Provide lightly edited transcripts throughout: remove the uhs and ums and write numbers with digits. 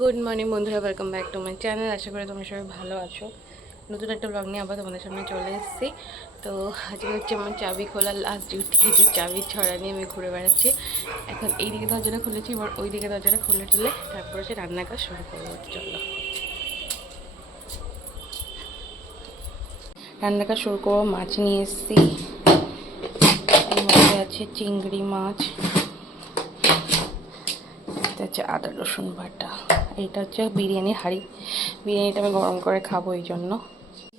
Good morning বন্ধুরা, welcome back to my channel. আশা করি তোমরা সবাই ভালো আছো। নতুন একটা ব্লগ নিয়ে আবার তোমাদের সামনে চলে এসেছি। তো আজকে হচ্ছে আমার চাবি খোলার লাস্ট ডিউটি, যে চাবি ছড়া নিয়ে আমি ঘুরে বেড়াচ্ছি। এখন এই দিকে দরজাটা খুলেছি, এবার ওই দিকে দরজাটা খুলে টুলে তারপর হচ্ছে রান্নার কাজ শুরু করবো। চলো রান্নার কাজ শুরু করবো। মাছ নিয়ে এসেছি, এর মধ্যে আছে চিংড়ি মাছ, হচ্ছে আদা রসুন বাটা। এইটা হচ্ছে বিরিয়ানির হাঁড়ি, বিরিয়ানিটা আমি গরম করে খাবো এই জন্য।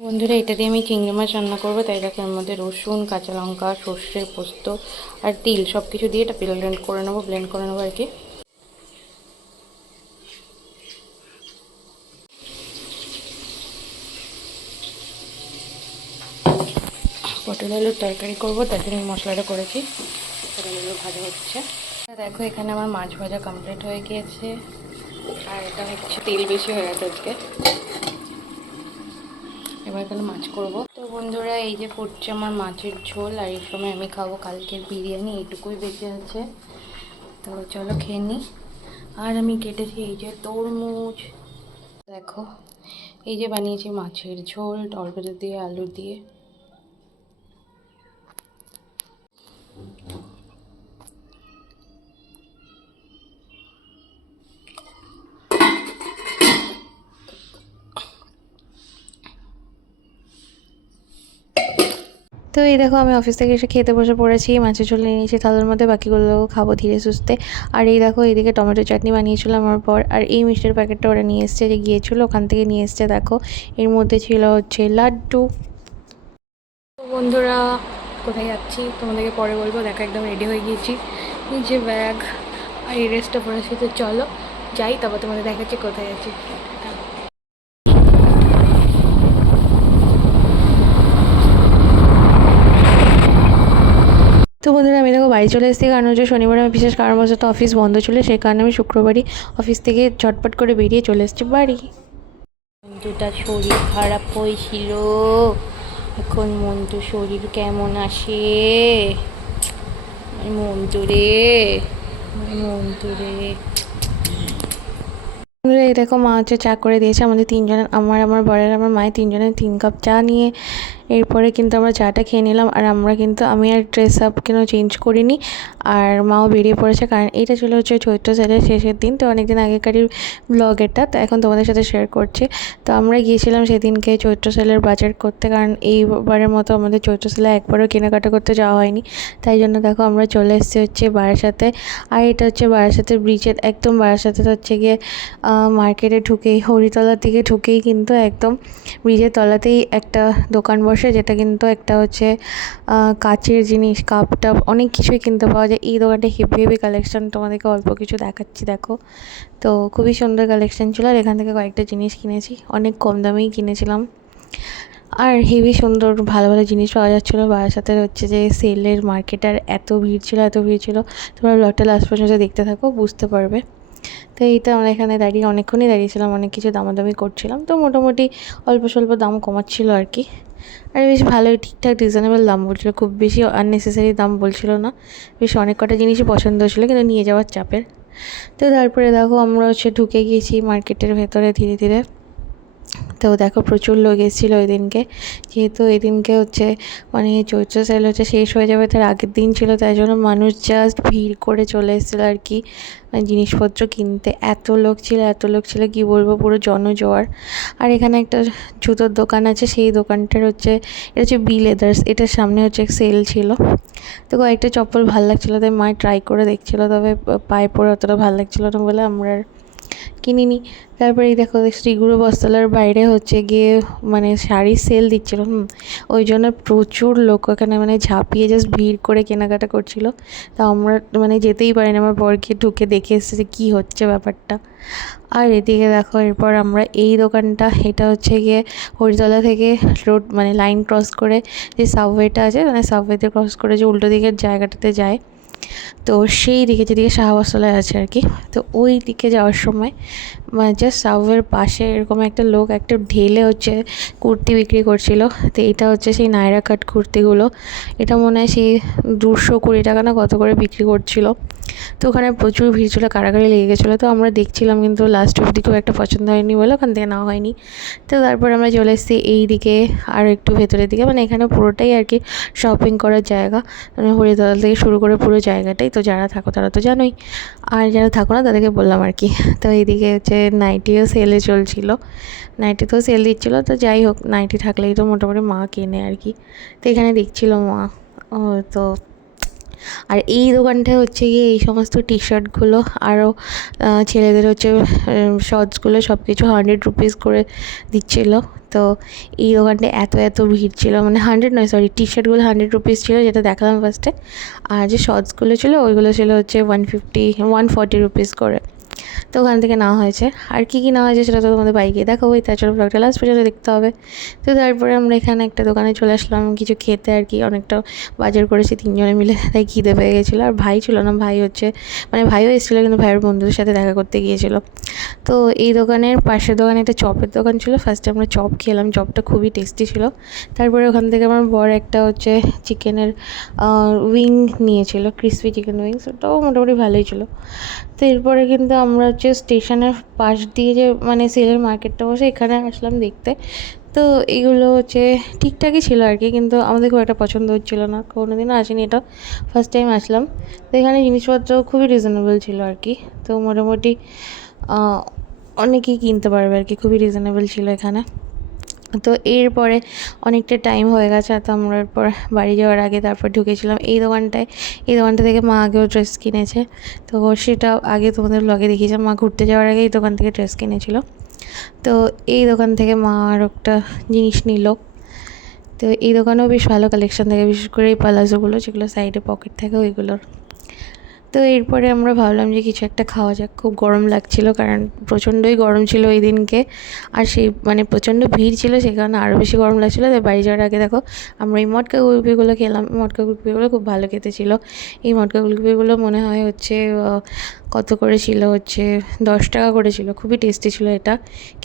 বন্ধুরা, এটা দিয়ে আমি চিংড়ি মাছ রান্না করবো, তাই দেখো এর মধ্যে রসুন, কাঁচা লঙ্কা, সর্ষে, পোস্ত আর তিল সব কিছু দিয়ে এটা ব্লেন্ড করে নেবো আর কি। পটল আলুর তরকারি করবো, তার জন্য মশলাটা করেছি। পটল আলু ভাজা হচ্ছে। দেখো এখানে আমার মাছ ভাজা কমপ্লিট হয়ে গিয়েছে, আর এটা হচ্ছে তেল বেশি হয়ে গেছে আজকে। এবার এখানে মাছ করব। তো বন্ধুরা, এই যে ফুটছে আমার মাছের ঝোল, আর এই সময় আমি খাবো কালকের বিরিয়ানি, এইটুকুই বেঁচে আছে। তো চলো খেয়ে নিই। আর আমি কেটেছি এই যে তরমুজ, দেখো এই যে বানিয়েছি মাছের ঝোল টমেটো দিয়ে, আলু দিয়ে। তো এই দেখো আমি অফিস থেকে এসে খেতে বসে পড়েছি। মাছের ঝোল নিয়ে নিয়েছি থালার মধ্যে, বাকিগুলো খাবো ধীরে সুস্থে। আর এই দেখো এইদিকে টমেটো চাটনি বানিয়েছিল আমার পর, আর এই মিষ্টির প্যাকেটটা ওরা নিয়ে এসছে, যে গিয়েছিলো ওখান থেকে নিয়ে এসছে। দেখো এর মধ্যে ছিল হচ্ছে লাড্ডু। তো বন্ধুরা, কোথায় যাচ্ছি তোমাদেরকে পরে বলবো। দেখো একদম রেডি হয়ে গিয়েছি, নিচে ব্যাগ আর এই ড্রেসটা পরেছি। তো চলো যাই, তারপর তোমাদের দেখাচ্ছি কোথায় যাচ্ছি। তো বন্ধুরা, আমি দেখো বাড়ি চলে এসেছি, কারণ হচ্ছে শনিবার আমি বিশেষ কারণবশত অফিস বন্ধ ছিল, সেই কারণে আমি শুক্রবারই অফিস থেকে ঝটপট করে বেরিয়ে চলে এসেছি বাড়ি। মন্টুটা শরীর খারাপ হয়েছিল, এখন মন্টু শরীর কেমন আসে? মন্টু রে, মন্টু রে। এই দেখো মা হচ্ছে চা করে দিয়েছে আমাদের তিনজনের, আমার বরের, আমার মায়ের, তিনজনের 3 কাপ চা নিয়ে এরপরে কিন্তু আমরা চাটা খেয়ে নিলাম। আর আমরা কিন্তু, আমি আর ড্রেস আপ কেন চেঞ্জ করিনি, আর মাও বেরিয়ে পড়েছে, কারণ এটা ছিল হচ্ছে চৈত্র সেলের শেষের দিন। তো অনেকদিন আগেকারই ব্লগ এটা, তো এখন তোমাদের সাথে শেয়ার করছি। তো আমরা গিয়েছিলাম সেদিনকে চৈত্র সেলের বাজার করতে, কারণ এইবারের মতো আমাদের চৈত্র সেলে একবারও কেনাকাটা করতে যাওয়া হয়নি। তাই জন্য দেখো আমরা চলে এসেছি হচ্ছে বারাসাতে। আর এটা হচ্ছে বারাসাতের ব্রিজের একদম, বারাসাতে হচ্ছে গিয়ে মার্কেটে ঢুকেই, হরিতলার দিকে ঢুকেই কিন্তু একদম ব্রিজের তলাতেই একটা দোকান বসে, যেটা কিন্তু একটা হচ্ছে কাচের জিনিস, কাপ টাপ অনেক কিছুই কিনতে পাওয়া যায়। এই দোকানটা হেভি হেভি কালেকশন, তোমাদেরকে অল্প কিছু দেখাচ্ছি দেখো। তো খুবই সুন্দর কালেকশন ছিল, আর এখান থেকে কয়েকটা জিনিস কিনেছি, অনেক কম দামেই কিনেছিলাম। আর হেভি সুন্দর ভালো ভালো জিনিস পাওয়া যাচ্ছিলো। বারাসাতে হচ্ছে যে সেলের মার্কেট, আর এত ভিড় ছিল। তোমরা ব্লগটা লাস্ট পর্যন্ত দেখতে থাকো, বুঝতে পারবে। তো এইটা আমরা এখানে অনেকক্ষণই দাঁড়িয়েছিলাম, অনেক কিছু দামাদামি করছিলাম। তো মোটামুটি অল্প স্বল্প দাম কমাচ্ছিল আর কি। আর বেশ ভালোই ঠিকঠাক রিজনেবল দাম বলছিলো, খুব বেশি আননেসেসারি দাম বলছিল না। বেশ অনেক কটা জিনিসই পছন্দ হচ্ছিলো, কিন্তু নিয়ে যাওয়ার চাপের। তো তারপরে দেখো আমরা হচ্ছে ঢুকে গিয়েছি মার্কেটের ভেতরে ধীরে ধীরে। তো দেখো প্রচুর লোক এসেছিলো ওই দিনকে, যেহেতু এই দিনকে হচ্ছে মানে চৈত্র সেল হচ্ছে শেষ হয়ে যাবে, তার আগের দিন ছিল, তাই জন্য মানুষ জাস্ট ভিড় করে চলে এসেছিলো আর কি, মানে জিনিসপত্র কিনতে। এত লোক ছিল কি বলবো, পুরো জনজোয়ার। আর এখানে একটা জুতোর দোকান আছে, সেই দোকানটার হচ্ছে, এটা হচ্ছে বি লেদার্স, এটার সামনে হচ্ছে সেল ছিল। তো কয়েকটা চপ্পল ভালো লাগছিলো, তাই মা ট্রাই করে দেখছিলো, তবে পায়ে পরে অতটা ভালো লাগছিলো না বলে আমরা কিনিনি। তারপরে এই দেখো শ্রীগুরু বস্ত্রালয়ের বাইরে হচ্ছে গিয়ে মানে শাড়ির সেল দিচ্ছিলো, ওই জন্য প্রচুর লোক ওখানে মানে ঝাঁপিয়ে জাস্ট ভিড় করে কেনাকাটা করছিলো। তা আমরা মানে যেতেই পারিনি, আমার বরকে ঢুকে দেখে এসেছে যে কী হচ্ছে ব্যাপারটা। আর এদিকে দেখো এরপর আমরা এই দোকানটা, এটা হচ্ছে গিয়ে হরিতলা থেকে রোড মানে লাইন ক্রস করে যে সাবওয়েটা আছে, মানে সাবওয়েতে ক্রস করে যে উল্টো দিকের জায়গাটাতে যায়, তো সেই দিকে যেদিকে শাহ বস্ত্রালয় আছে আর কি, তো ওই দিকে যাওয়ার সময় মানে জাস্ট সাবওয়ের পাশে এরকম একটা লোক একটা ঢেলে হচ্ছে কুর্তি বিক্রি করছিল। তো এটা হচ্ছে সেই নায়রা কাট কুর্তিগুলো, এটা মনে হয় সেই 220 টাকা না কত করে বিক্রি করছিল। তো ওখানে প্রচুর ভিড় ছিল, কাড়াকাড়ি লেগে গেছিলো। তো আমরা দেখছিলাম কিন্তু লাস্ট অবধি খুব একটা পছন্দ হয়নি বলে ওখান থেকে নেওয়া হয়নি। তো তারপর আমরা চলে এসেছি এই দিকে আর একটু ভেতরের দিকে, মানে এখানে পুরোটাই আর কি শপিং করার জায়গা, মানে হরিদ্বার থেকে শুরু করে পুরো জায়গাটাই। তো যারা থাকো তারা তো জানোই, আর যারা থাকো না তাদেরকে বললাম আর কি। তো এইদিকে হচ্ছে নাইটিও সেলে চলছিল, নাইটিতেও সেল দিচ্ছিলো। তো যাই হোক, নাইটি থাকলেই তো মোটামুটি মা কেনে আর কি। তো এখানে দেখছিল মা। তো আর এই দোকানটায় হচ্ছে গিয়ে এই সমস্ত টি শার্টগুলো আরও ছেলেদের হচ্ছে শর্টসগুলো সব কিছু 100 রুপিস করে দিচ্ছিলো। তো এই দোকানটায় এত ভিড় ছিল, মানে 100 নয় সরি, টি শার্টগুলো 100 রুপিস ছিল যেটা দেখালাম ফার্স্টে, আর যে শর্টসগুলো ছিল ওইগুলো ছিল হচ্ছে 140 রুপিস করে। তো ওখান থেকে নেওয়া হয়েছে। আর কী নেওয়া হয়েছে সেটা তো তোমাদের বাইকে দেখাবোই, তাছাড়া ব্লগটা লাস্ট পর্যন্ত দেখতে হবে। তো তারপরে আমরা এখানে একটা দোকানে চলে আসলাম কিছু খেতে আর কি, অনেকটা বাজার করেছি 3 জনে মিলে, তাই খিদে পেয়ে গেছিলো। আর ভাই ছিল না, ভাই হচ্ছে মানে ভাইও এসেছিলো কিন্তু ভাইয়ের বন্ধুদের সাথে দেখা করতে গিয়েছিলো। তো এই দোকানের পাশের দোকানে একটা চপের দোকান ছিল, ফার্স্টে আমরা চপ খেলাম, চপটা খুবই টেস্টি ছিল। তারপরে ওখান থেকে আমার বড় একটা হচ্ছে চিকেনের উইং নিয়েছিল, ক্রিসপি চিকেন উইংস, ওটাও মোটামুটি ভালোই ছিল। তো এরপরে কিন্তু আমরা হচ্ছে স্টেশনের পাশ দিয়ে যে মানে সেলের মার্কেটটা বসে এখানে আসলাম দেখতে। তো এইগুলো হচ্ছে ঠিকঠাকই ছিল আর কি, কিন্তু আমাদের খুব একটা পছন্দ হচ্ছিলো না, কোনোদিনও আসেনি, এটা ফার্স্ট টাইম আসলাম। তো এখানে জিনিসপত্র খুবই রিজনেবল ছিল আর কি। তো মোটামুটি অনেকেই কিনতে পারবে আর কি, খুবই রিজনেবল ছিল এখানে। তো এরপরে অনেকটা টাইম হয়ে গেছে, তো আমরা এরপর বাড়ি যাওয়ার আগে তারপর ঢুকেছিলাম এই দোকানটায়। এই দোকানটা থেকে মা আগেও ড্রেস কিনেছে, তো সেটা আগে তোমাদের ব্লগে দেখিয়েছিলাম। মা ঘুরতে যাওয়ার আগে এই দোকান থেকে ড্রেস কিনেছিল। তো এই দোকান থেকে মা আর একটা জিনিস নিল। তো এই দোকানেও বেশ ভালো কালেকশন থাকে, বিশেষ করে এই পালাজোগুলো যেগুলো সাইডে পকেট থাকে ওইগুলোর। তো এরপরে আমরা ভাবলাম যে কিছু একটা খাওয়া যাক, খুব গরম লাগছিল কারণ প্রচণ্ডই গরম ছিল ওই দিনকে, আর সেই মানে প্রচণ্ড ভিড় ছিল সে কারণে আরও বেশি গরম লাগছিলো। তাই বাড়ি যাওয়ার আগে দেখো আমরা এই মটকা কুলফিগুলো খেলাম, মটকা কুলফিগুলো খুব ভালো খেতে ছিল। এই মটকা কুলফিগুলো মনে হয় হচ্ছে কত করে ছিল, হচ্ছে 10 টাকা করে ছিল, খুবই টেস্টি ছিল এটা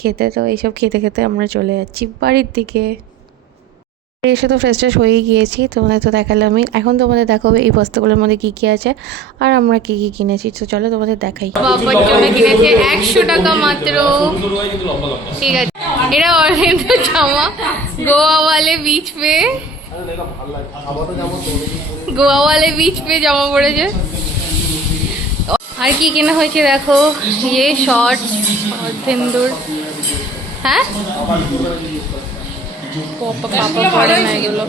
খেতে। তো এইসব খেতে খেতে আমরা চলে যাচ্ছি বাড়ির দিকে। এসে তো ফ্রেশ ট্রেশ হয়ে গিয়েছি, তোমাদের তো দেখালাম আমি। এখন তোমাদের দেখাবো এই বস্তাগুলোর মধ্যে কী কী আছে আর আমরা কী কী কিনেছি। তো চলো তোমাদের দেখাই। বাবার জন্য কিনেছে 100 টাকা মাত্র, ঠিক আছে। এটা অরিজিনাল জামা, গোয়া ওয়ালে বিচ পে, গোয়া ওয়ালে বিচ পে জামা পড়েছে। আর কি কেনা হয়েছে দেখো, ইয়ে শর্টস, সিন্দুর, হ্যাঁ পাপা পড়ে না এগুলো,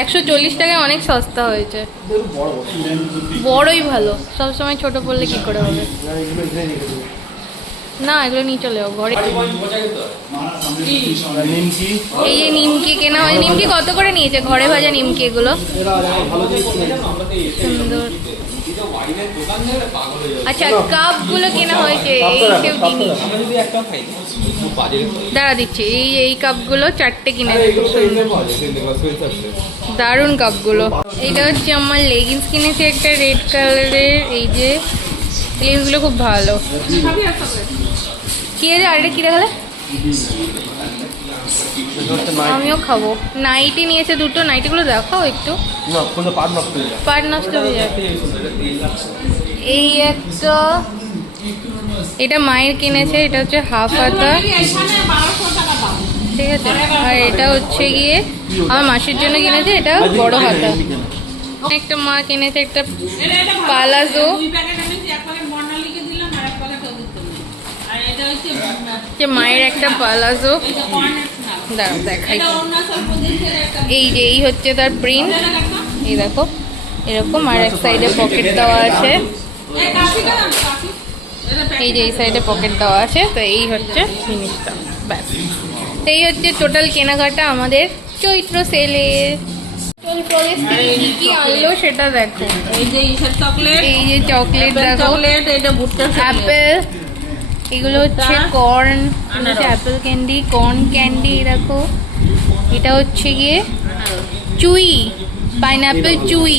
140 টাকায় অনেক সস্তা হয়েছে, বড়ই ভালো। সবসময় ছোট পড়লে কি করে হবে, না এগুলো নিয়ে চলে যাও ঘরে। এই যে নিমকি কেনা হয়, নিমকি কত করে নিয়েছে, ঘরে ভাজা নিমকি এগুলো সুন্দর। আচ্ছা কাপগুলো কেনা হয়েছে, এই সব জিনিস দাঁড়া দিচ্ছি। এই কাপগুলো 4টে কিনেছে, খুব সুন্দর দারুণ কাপগুলো। এইটা হচ্ছে আমার লেগিংস কিনেছে একটা রেড কালারের, এই যে লেগিংসগুলো খুব ভালো। কি আছে আরেকটা কি দেখালে, আমিও খাবো। নাইটি নিয়েছে দুটো, নাইটিগুলো দেখাও একটু, পাট নষ্ট হয়ে যায়। এই একটা, এটা মায়ের কিনেছে, এটা হচ্ছে হাফ হাতা, ঠিক আছে। আর এটা হচ্ছে গিয়ে আমার মাসির জন্য কিনেছে, এটা বড় হাতা। একটা মা কিনেছে একটা পালাজো, মায়ের একটা পালাজো, দাঁড়াও দেখাই। এই যে এই হচ্ছে তার প্রিন্ট, এই দেখো এরকম, আর এক সাইডে পকেট দেওয়া আছে, এই যে এই সাইডে পকেট দেওয়া আছে। তো এই হচ্ছে জিনিসটা, ব্যাস। এই হচ্ছে টোটাল কেনাকাটা আমাদের চৈত্র সেলে। কি আনলো সেটা দেখো, এই যে চকলেট, এই যে চকলেট দেখো, এটা ভুট্টা, অ্যাপেল, এগুলো হচ্ছে কর্ন, হচ্ছে অ্যাপেল ক্যান্ডি, কর্ন ক্যান্ডি দেখো। এটা হচ্ছে গিয়ে চুই, পাইনঅ্যাপেল চুই।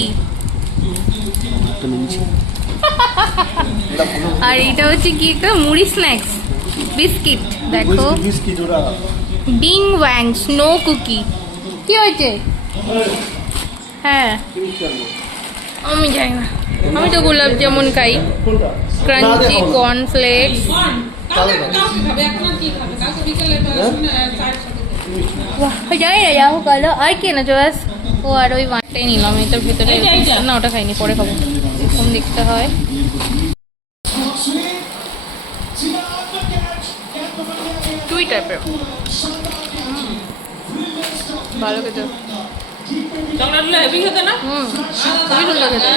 আর এটা হচ্ছে কি একটা মুড়ি স্ন্যাক্স, বিস্কিট দেখো, ডিং ওয়াং স্নো কুকি। কি হয়েছে, হ্যাঁ আমি জানি না। আমি তো গোলাপ জামুন খাই, ক্রাঞ্চি কর্নফ্লেক্স। জানি না, যা হোক কালো। আর কি এনেছো ব্যাস? ও আর ওই ওয়ানটাই নিলাম, এটার ভিতরে না, ওটা খাইনি, পরে খাবো। এরকম দেখতে হয়। চুই টাইপের, ভালো খেতে। চকলেটগুলো হেভি খেতে না? খুবই সুন্দর খেতে।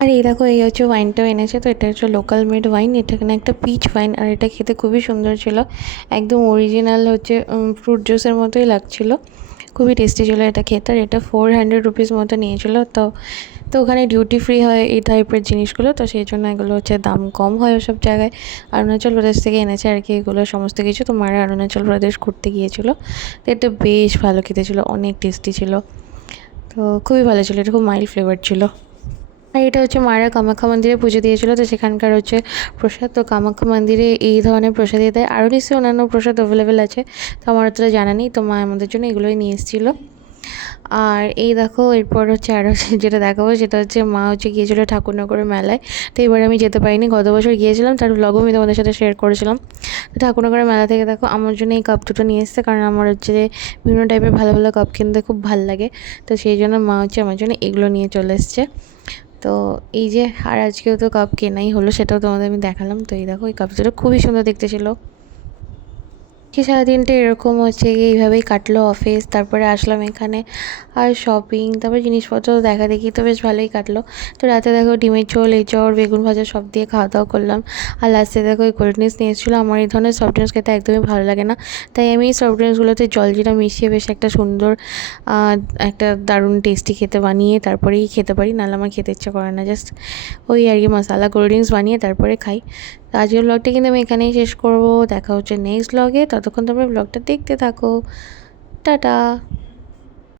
আর এই দেখো, এই হচ্ছে ওয়াইনটাও এনেছে। তো এটা হচ্ছে লোকাল মেড ওয়াইন, এটা এখানে একটা পিচ ওয়াইন। আর এটা খেতে খুবই সুন্দর ছিল, একদম অরিজিনাল হচ্ছে ফ্রুট জুসের মতোই লাগছিলো, খুবই টেস্টি ছিল এটা খেতে। আর এটা 400 রুপিস মতো নিয়েছিল। তো ওখানে ডিউটি ফ্রি হয় এই টাইপের জিনিসগুলো, তো সেই জন্য এগুলো হচ্ছে দাম কম হয় ওসব জায়গায়। অরুণাচল প্রদেশ থেকে এনেছে আর কি এগুলো সমস্ত কিছু। তো মারা অরুণাচল প্রদেশ ঘুরতে গিয়েছিলো, তো এটা বেশ ভালো খেতে ছিল, অনেক টেস্টি ছিল, তো খুবই ভালো ছিল। এটা খুব মাইল্ড ফ্লেভার ছিল। আর এটা হচ্ছে মারা কামাখ্যা মন্দিরে পুজো দিয়েছিল, তো সেখানকার হচ্ছে প্রসাদ। তো কামাখ্যা মন্দিরে এই ধরনের প্রসাদই দেয়, আরও নিশ্চয়ই অন্যান্য প্রসাদ অ্যাভেলেবেল আছে, তো আমার অতটা জানা নেই। তো মা আমাদের জন্য এগুলোই নিয়ে এসেছিলো। আর এই দেখো, এরপর হচ্ছে আরও যেটা দেখাবো সেটা হচ্ছে মা হচ্ছে গিয়েছিলো ঠাকুরনগরের মেলায়। তো এবার আমি যেতে পারিনি, গত বছর গিয়েছিলাম, তার ব্লগও আমি তোমাদের সাথে শেয়ার করেছিলাম। তো ঠাকুরনগরের মেলা থেকে দেখো আমার জন্য এই কাপ দুটো নিয়ে এসেছে, কারণ আমার হচ্ছে বিভিন্ন টাইপের ভালো ভালো কাপ কিনতে খুব ভালো লাগে। তো সেই জন্য মা হচ্ছে আমার জন্য এগুলো নিয়ে চলে এসছে। তো এই যে, আর আজকেও তো কাপ কেনাই হলো, সেটাও তোমাদের আমি দেখালাম। তো এই দেখো, এই কাপ দুটো খুবই সুন্দর দেখতে ছিল। কি সারাদিনটা এরকম হচ্ছে এইভাবেই কাটলো অফিস, তারপরে আসলাম এখানে আর শপিং, তারপরে জিনিসপত্র দেখা দেখি, তো বেশ ভালোই কাটলো। তো রাতে দেখো ডিমের ঝোল, এঁচড়, বেগুন ভাজা সব দিয়ে খাওয়া দাওয়া করলাম। আর লাস্টে দেখো এই কোল্ড ড্রিঙ্কস নিয়ে এসেছিলো। আমার এই ধরনের সফট ড্রিঙ্কস খেতে একদমই ভালো লাগে না, তাই আমি এই সফট ড্রিঙ্কসগুলোতে জলজিরা মিশিয়ে বেশ একটা সুন্দর একটা দারুণ টেস্টি খেতে বানিয়ে তারপরেই খেতে পারি, নাহলে আমার খেতে ইচ্ছা করে না। জাস্ট ওই আর কি মশলা কোল্ড ড্রিঙ্কস বানিয়ে তারপরে খাই। তো আজকের ব্লগটা কিন্তু আমি এখানেই শেষ করব, দেখা হচ্ছে নেক্সট ব্লগে। ততক্ষণ তোমরা ব্লগটা দেখতে থাকো, টাটা।